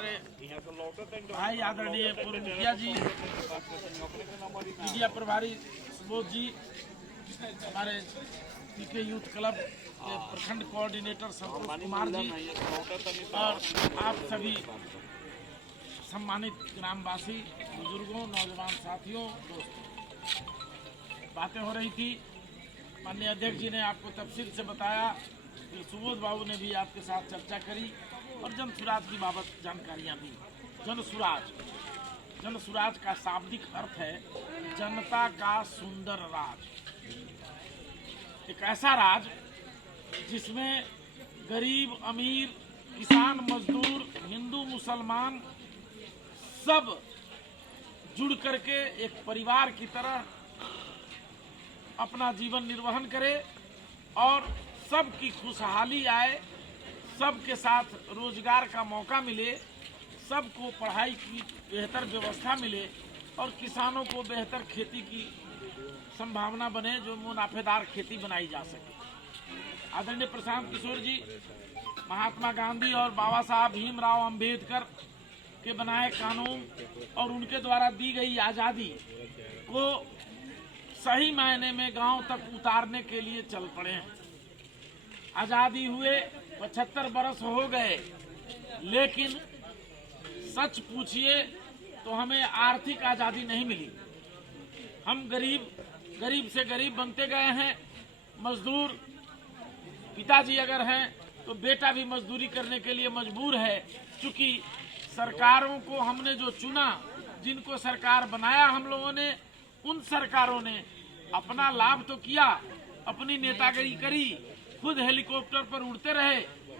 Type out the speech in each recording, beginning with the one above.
हमारे भाई आदरणीय पूर्व मुखिया जी, मीडिया प्रभारी सुबोध जी, हमारे पीके यूथ क्लब के प्रखंड कोऑर्डिनेटर संतोष कुमार जी और आप सभी सम्मानित ग्रामवासी, बुजुर्गों, नौजवान साथियों, दोस्तों, बातें हो रही थी। माननीय अध्यक्ष जी ने आपको तफसील से बताया, फिर सुबोध बाबू ने भी आपके साथ चर्चा करी और जन सुराज की बाबत जानकारियां दी। जन सुराज का शाब्दिक अर्थ है जनता का सुंदर राज। एक ऐसा राज जिसमें गरीब, अमीर, किसान, मजदूर, हिंदू, मुसलमान सब जुड़ करके एक परिवार की तरह अपना जीवन निर्वहन करे और सबकी खुशहाली आए, सबके साथ रोजगार का मौका मिले, सबको पढ़ाई की बेहतर व्यवस्था मिले और किसानों को बेहतर खेती की संभावना बने, जो मुनाफेदार खेती बनाई जा सके। आदरणीय प्रशांत किशोर जी महात्मा गांधी और बाबा साहब भीमराव अंबेडकर के बनाए कानून और उनके द्वारा दी गई आज़ादी को सही मायने में गांव तक उतारने के लिए चल पड़े हैं। आज़ादी हुए 75 बरस हो गए, लेकिन सच पूछिए तो हमें आर्थिक आज़ादी नहीं मिली। हम गरीब से गरीब बनते गए हैं। मजदूर पिताजी अगर हैं तो बेटा भी मजदूरी करने के लिए मजबूर है, क्योंकि सरकारों को हमने जो चुना, जिनको सरकार बनाया हम लोगों ने, उन सरकारों ने अपना लाभ तो किया, अपनी नेतागिरी करी, खुद हेलीकॉप्टर पर उड़ते रहे,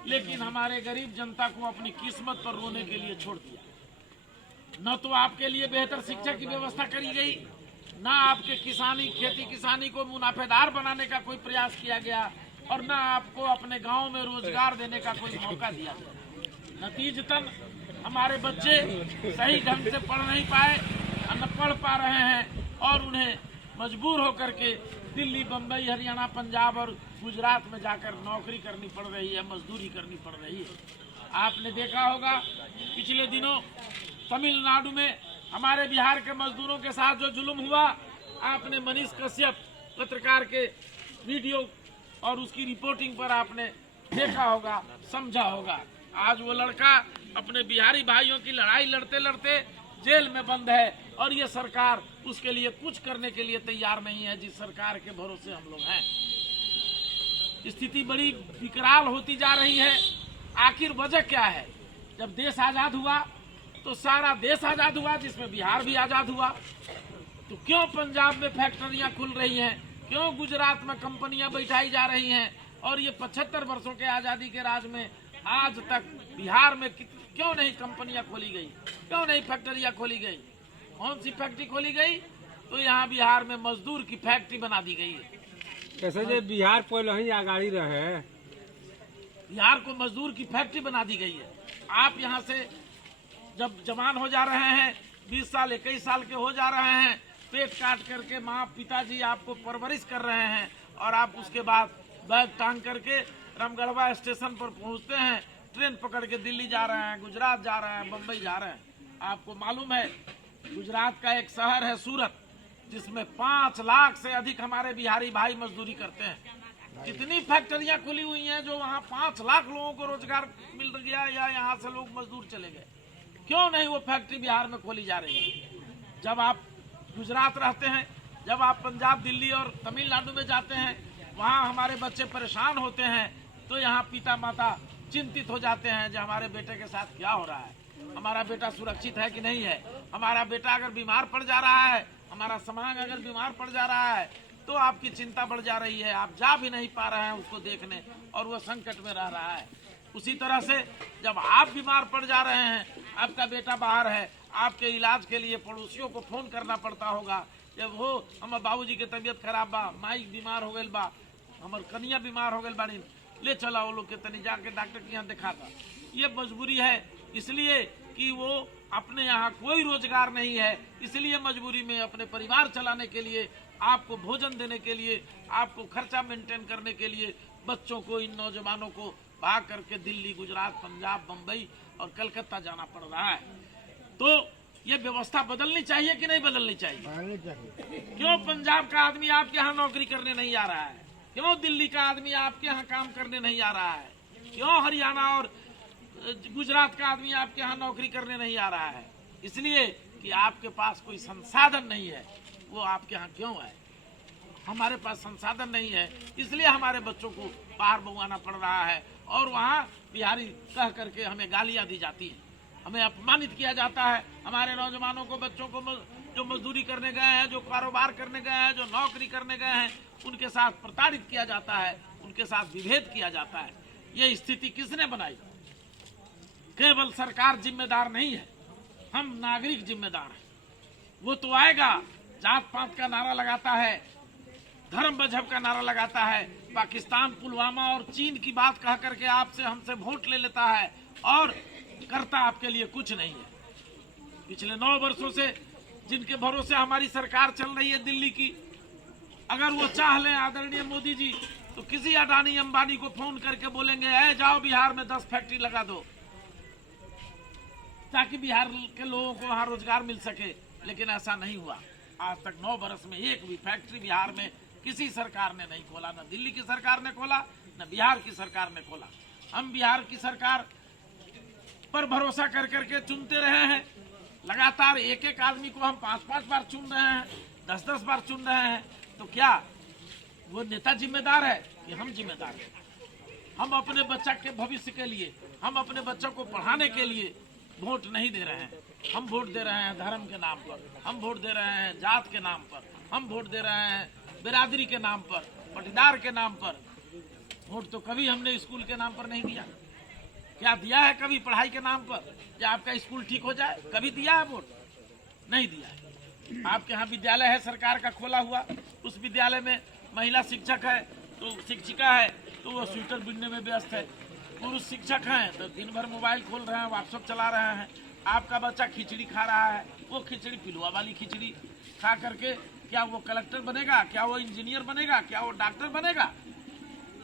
लेकिन हमारे गरीब जनता को अपनी किस्मत पर रोने के लिए छोड़ दिया। न तो आपके लिए बेहतर शिक्षा की व्यवस्था करी गई, न आपके खेती किसानी को मुनाफेदार बनाने का कोई प्रयास किया गया और न आपको अपने गांव में रोजगार देने का कोई मौका दिया गया। नतीजतन हमारे बच्चे सही ढंग से पढ़ नहीं पाए, न पढ़ पा रहे हैं और उन्हें मजबूर होकर के दिल्ली, बम्बई, हरियाणा, पंजाब और गुजरात में जाकर नौकरी करनी पड़ रही है, मजदूरी करनी पड़ रही है। आपने देखा होगा पिछले दिनों तमिलनाडु में हमारे बिहार के मजदूरों के साथ जो जुल्म हुआ, आपने मनीष कश्यप पत्रकार के वीडियो और उसकी रिपोर्टिंग पर आपने देखा होगा, समझा होगा। आज वो लड़का अपने बिहारी भाइयों की लड़ाई लड़ते लड़ते जेल में बंद है और ये सरकार उसके लिए कुछ करने के लिए तैयार नहीं है, जिस सरकार के भरोसे हम लोग हैं। स्थिति बड़ी विकराल होती जा रही है। आखिर वजह क्या है? जब देश आजाद हुआ तो सारा देश आजाद हुआ, जिसमें बिहार भी आजाद हुआ। तो क्यों पंजाब में फैक्ट्रियां खुल रही हैं? क्यों गुजरात में कंपनियां बैठाई जा रही हैं? और ये 75 वर्षों के आजादी के राज में आज तक बिहार में क्यों नहीं कंपनियां खोली गई? क्यों नहीं फैक्ट्रियां खोली गई? कौन सी फैक्ट्री खोली गई? तो यहाँ बिहार में मजदूर की फैक्ट्री बना दी गई है। कैसे जे बिहार पहले ही आगाड़ी रहे, बिहार को मजदूर की फैक्ट्री बना दी गई है। आप यहाँ से जब जवान हो जा रहे हैं, 20 साल 21 साल के हो जा रहे हैं, पेट काट करके माँ पिताजी आपको परवरिश कर रहे हैं और आप उसके बाद बैग टांग करके रामगढ़वा स्टेशन पर पहुँचते हैं, ट्रेन पकड़ के दिल्ली जा रहे हैं, गुजरात जा रहे हैं, बम्बई जा रहे हैं। आपको मालूम है गुजरात का एक शहर है सूरत, जिसमें 5 लाख से अधिक हमारे बिहारी भाई मजदूरी करते हैं। कितनी फैक्ट्रियां खुली हुई हैं जो वहाँ 5 लाख लोगों को रोजगार मिल गया, या यहाँ से लोग मजदूर चले गए। क्यों नहीं वो फैक्ट्री बिहार में खोली जा रही है? जब आप गुजरात रहते हैं, जब आप पंजाब, दिल्ली और तमिलनाडु में जाते हैं, वहाँ हमारे बच्चे परेशान होते हैं, तो यहाँ पिता माता चिंतित हो जाते हैं कि हमारे बेटे के साथ क्या हो रहा है, हमारा बेटा सुरक्षित है कि नहीं है, हमारा बेटा अगर बीमार पड़ जा रहा है, हमारा समाज अगर बीमार पड़ जा रहा है, तो आपकी चिंता बढ़ जा रही है। आप जा भी नहीं पा रहे हैं उसको देखने और वह संकट में रह रहा है। उसी तरह से जब आप बीमार पड़ जा रहे हैं, आपका बेटा बाहर है, आपके इलाज के लिए पड़ोसियों को फोन करना पड़ता होगा, जब हो हमारे बाबूजी के तबीयत खराब बा, माई बीमार हो गई बा, हमार कनिया बीमार हो गई बाड़ी, ले चला वो लोग के तनी जाके डॉक्टर के यहाँ दिखा था। ये मजबूरी है, इसलिए कि वो अपने यहाँ कोई रोजगार नहीं है, इसलिए मजबूरी में अपने परिवार चलाने के लिए, आपको भोजन देने के लिए, आपको खर्चा मेंटेन करने के लिए बच्चों को, इन नौजवानों को भाग करके दिल्ली, गुजरात, पंजाब, बम्बई और कलकत्ता जाना पड़ रहा है। तो ये व्यवस्था बदलनी चाहिए कि नहीं बदलनी चाहिए? क्यों पंजाब का आदमी आपके यहाँ नौकरी करने नहीं आ रहा है? क्यों दिल्ली का आदमी आपके यहाँ काम करने नहीं आ रहा है? क्यों हरियाणा और गुजरात का आदमी आपके यहाँ नौकरी करने नहीं आ रहा है? इसलिए कि आपके पास कोई संसाधन नहीं है। वो आपके यहाँ क्यों है? हमारे पास संसाधन नहीं है, इसलिए हमारे बच्चों को बाहर मंगवाना पड़ रहा है और वहाँ बिहारी कह करके हमें गालियाँ दी जाती हैं, हमें अपमानित किया जाता है। हमारे नौजवानों को, बच्चों को जो मजदूरी करने गए हैं, जो कारोबार करने गए हैं, जो नौकरी करने गए हैं, उनके साथ प्रताड़ित किया जाता है, उनके साथ विभेद किया जाता है। ये स्थिति किसने बनाई? केवल सरकार जिम्मेदार नहीं है, हम नागरिक जिम्मेदार हैं। वो तो आएगा, जात पात का नारा लगाता है, धर्म मजहब का नारा लगाता है, पाकिस्तान, पुलवामा और चीन की बात कह करके आपसे हमसे वोट ले लेता है और करता आपके लिए कुछ नहीं है। पिछले 9 वर्षों से जिनके भरोसे हमारी सरकार चल रही है दिल्ली की, अगर वो चाह लें आदरणीय मोदी जी, तो किसी अडानी अंबानी को फोन करके बोलेंगे, ए जाओ बिहार में 10 फैक्ट्री लगा दो, ताकि बिहार के लोगों को वहां रोजगार मिल सके। लेकिन ऐसा नहीं हुआ। आज तक 9 वर्ष में एक भी फैक्ट्री बिहार में किसी सरकार ने नहीं खोला, न दिल्ली की सरकार ने खोला, न बिहार की सरकार ने खोला। हम बिहार की सरकार पर भरोसा कर करके चुनते रहे हैं। लगातार एक एक आदमी को हम 5-5 बार चुन रहे हैं, 10-10 बार चुन रहे हैं। तो क्या वो नेता जिम्मेदार है कि हम जिम्मेदार हैं? हम अपने बच्चा के भविष्य के लिए, हम अपने बच्चों को पढ़ाने के लिए वोट नहीं दे रहे हैं। हम वोट दे रहे हैं धर्म के नाम पर, हम वोट दे रहे हैं जात के नाम पर, हम वोट दे रहे हैं बिरादरी के नाम पर, पटीदार के नाम पर। वोट तो कभी हमने स्कूल के नाम पर नहीं दिया। क्या दिया है कभी पढ़ाई के नाम पर, कि आपका स्कूल ठीक हो जाए? कभी दिया है वोट? नहीं दिया है। आपके यहाँ विद्यालय है सरकार का खोला हुआ, उस विद्यालय में महिला शिक्षक है तो शिक्षिका है तो वो स्वेटर बुनने में व्यस्त है। पुरुष शिक्षक हैं तो दिन भर मोबाइल खोल रहे हैं, व्हाट्सएप चला रहे हैं। आपका बच्चा खिचड़ी खा रहा है, वो खिचड़ी पिलुआ वाली खिचड़ी खा करके क्या वो कलेक्टर बनेगा? क्या वो इंजीनियर बनेगा? क्या वो डॉक्टर बनेगा?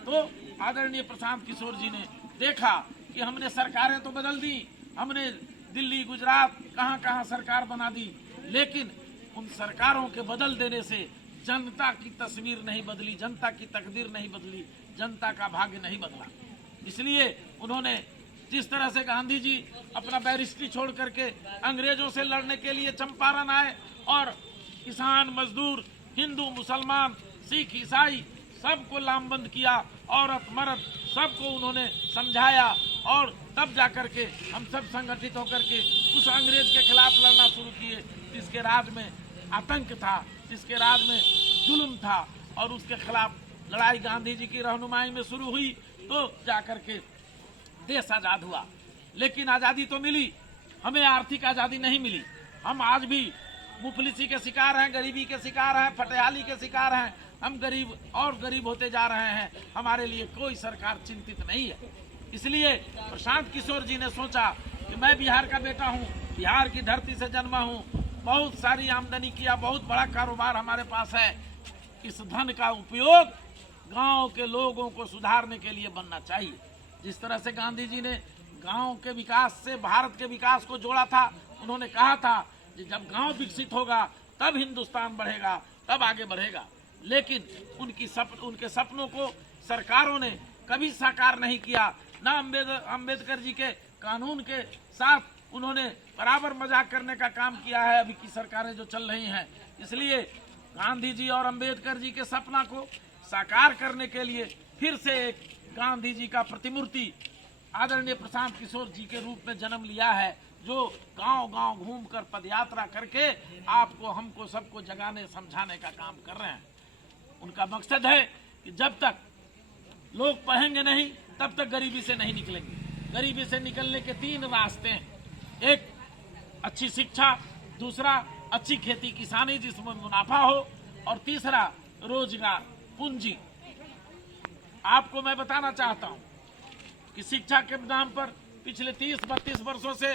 तो आदरणीय प्रशांत किशोर जी ने देखा कि हमने सरकारें तो बदल दी, हमने दिल्ली, गुजरात, कहाँ कहाँ सरकार बना दी, लेकिन उन सरकारों के बदल देने से जनता की तस्वीर नहीं बदली, जनता की तकदीर नहीं बदली, जनता का भाग्य नहीं बदला। इसलिए उन्होंने जिस तरह से गांधी जी अपना बैरिस्ट्री छोड़ करके अंग्रेजों से लड़ने के लिए चंपारण आए और किसान, मजदूर, हिंदू, मुसलमान, सिख, ईसाई सबको लामबंद किया, औरत मर्द सबको उन्होंने समझाया और तब जाकर के हम सब संगठित होकर के उस अंग्रेज के खिलाफ लड़ना शुरू किए, जिसके राज में आतंक था, जिसके राज में जुल्म था, और उसके खिलाफ लड़ाई गांधी जी की रहनुमाई में शुरू हुई तो जाकर के देश आजाद हुआ। लेकिन आजादी तो मिली, हमें आर्थिक आजादी नहीं मिली। हम आज भी मुफलिसी के शिकार हैं, गरीबी के शिकार हैं, फटेहाली के शिकार हैं। हम गरीब और गरीब होते जा रहे हैं। हमारे लिए कोई सरकार चिंतित नहीं है। इसलिए प्रशांत किशोर जी ने सोचा कि मैं बिहार का बेटा हूँ, बिहार की धरती से जन्मा हूँ, बहुत सारी आमदनी किया, बहुत बड़ा कारोबार हमारे पास है। इस धन का उपयोग गांव के लोगों को सुधारने के लिए बनना चाहिए। जिस तरह से गांधी जी ने गांव के विकास से भारत के विकास को जोड़ा था, उन्होंने कहा था कि जब गांव विकसित होगा तब हिंदुस्तान बढ़ेगा, तब आगे बढ़ेगा। लेकिन उनके सपनों को सरकारों ने कभी साकार नहीं किया। ना अम्बेडकर जी के कानून के साथ उन्होंने बराबर मजाक करने का काम किया है अभी की सरकारें जो चल रही हैं। इसलिए गांधी जी और अम्बेडकर जी के सपना को साकार करने के लिए फिर से एक गांधी जी का प्रतिमूर्ति आदरणीय प्रशांत किशोर जी के रूप में जन्म लिया है, जो गांव-गांव घूमकर पदयात्रा करके आपको, हमको, सबको जगाने, समझाने का काम कर रहे हैं। उनका मकसद है कि जब तक लोग पढ़ेंगे नहीं तब तक गरीबी से नहीं निकलेंगे। गरीबी से निकलने के 3 रास्ते हैं। एक अच्छी शिक्षा, दूसरा अच्छी खेती किसानी जिसमें मुनाफा हो, और तीसरा रोजगार, पूंजी। आपको मैं बताना चाहता हूं कि शिक्षा के नाम पर पिछले 30-32 वर्षों से